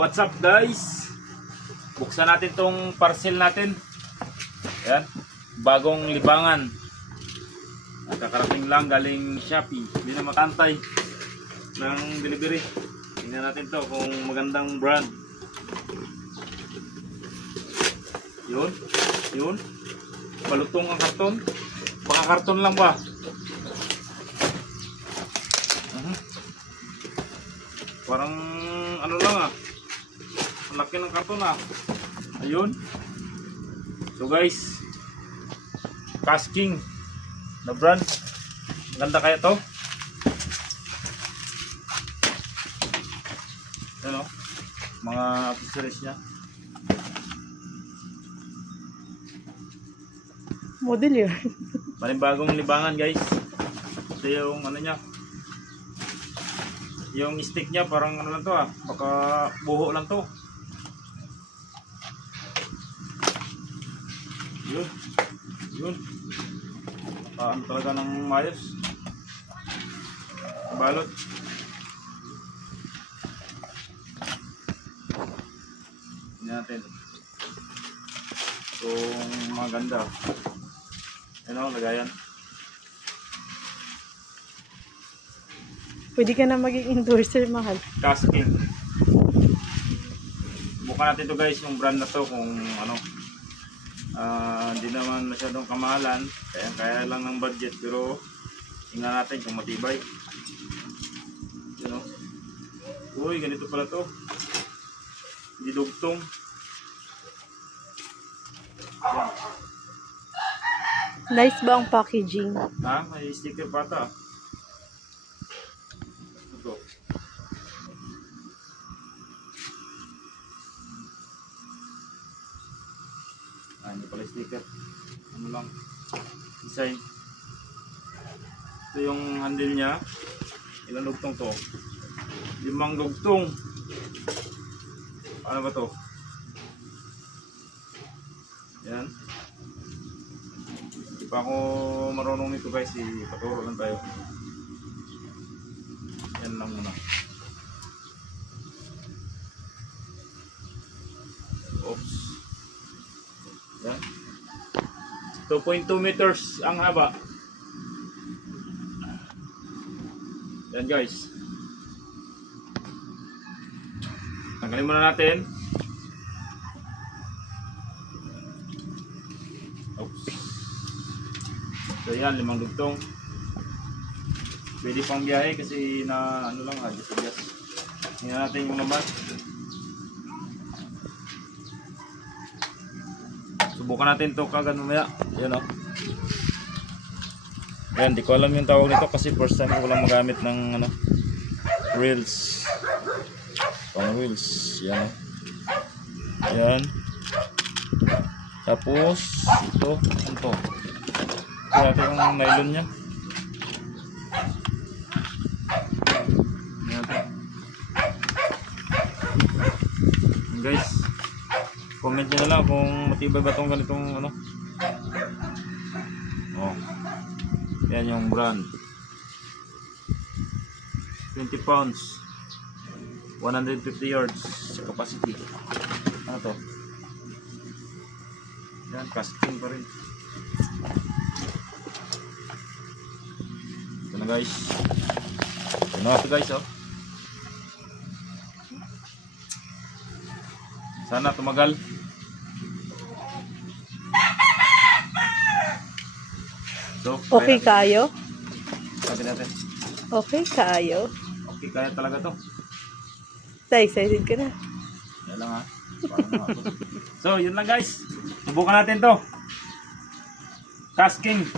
What's up guys? Buksan natin tong parcel natin. Ayan, bagong libangan. Kakarating lang galing Shopee. Hindi na makantay ng delivery. Tingnan natin to kung magandang brand. Yun, yun. Balutong ang karton. Baka karton lang ba? Parang ano lang ah. Ang laki ng karton ah. Ayun. So guys, Casking na brand. Maganda kaya to? Ano? Mga accessories niya. Model yun. Panibagong libangan guys. Ito yung ano niya. Yung stick niya parang ano lang to ah. Baka buho lang to. Yun. Yun. Ano talaga ng mayos. Balot. Tingnan natin. Itong maganda. Ano, lagayan. Pwede ka na maging endorser, mahal. Casking. Bukan natin to guys, yung brand na to kung ano. Hindi naman masyadong kamahalan. Kaya lang ng budget. Pero tingnan natin kung matibay. You know? Uy, ganito pala to. Hindi dugtong. Yan. Nice ba ang packaging? Ha? May sticker pa ata. Ito. Hindi pala sticker. Ano lang. Design. Ito yung handle niya. Ilang dugtong to? 5 dugtong. Ano ba to? Yan. Hindi pa ako marunong nito guys. Paturo lang tayo. Yan lang muna. Oops. Yan. 2.2 meters ang haba. Yan guys. Tanggalin muna natin. Oops. So yan, 5 dugtong. Pwede pang biyahe kasi na ano lang, adjust. Tingnan natin yung laman. Subukan natin to kagad mamaya. Yan o. Yan, di ko alam yung tawag nito kasi first time ko lang magamit ng ano, reels. Pang reels. Yan o. Yan. Tapos, ito. Ito. Kaya natin yung nylon nya. Yan natin. Yan guys. Comment nyo na lang kung matibay ba itong ganitong ano. Oh. Yan yung brand. 20 pounds. 150 yards capacity. Ano to? Yan, casting pa rin. Ito na guys. Ito na ito guys oh. Sana tumagal. So, Okay kayo? sabi natin. Okay kayo? Okay, kaya talaga to. Excited ka na? Yan lang ha. Parang ako. So, yun lang guys. Subukan natin to. Casking.